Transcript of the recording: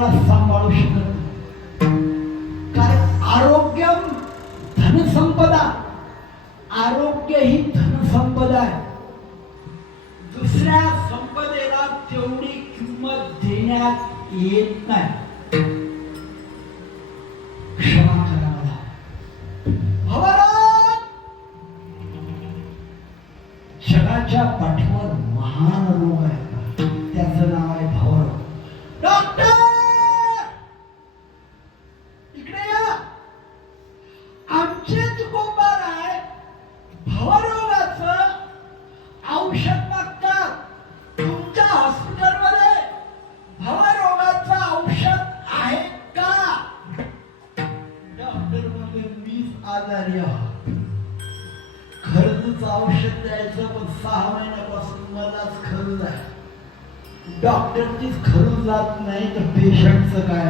सांभाळू शकत कारण आरोग्य धनसंपदा आरोग्य ही धनसंपदा आहे. दुसऱ्या संपदेला तेवढी किंमत देण्यात येत नाही. क्षमा करा मला. जगाच्या पाठीवर महान रोग आहे आजारी आहात. औषध द्यायचं पण सहा महिन्यापासून मलाच खरूज आहे डॉक्टरचीच खरूज जात नाही तर पेशंटचं काय?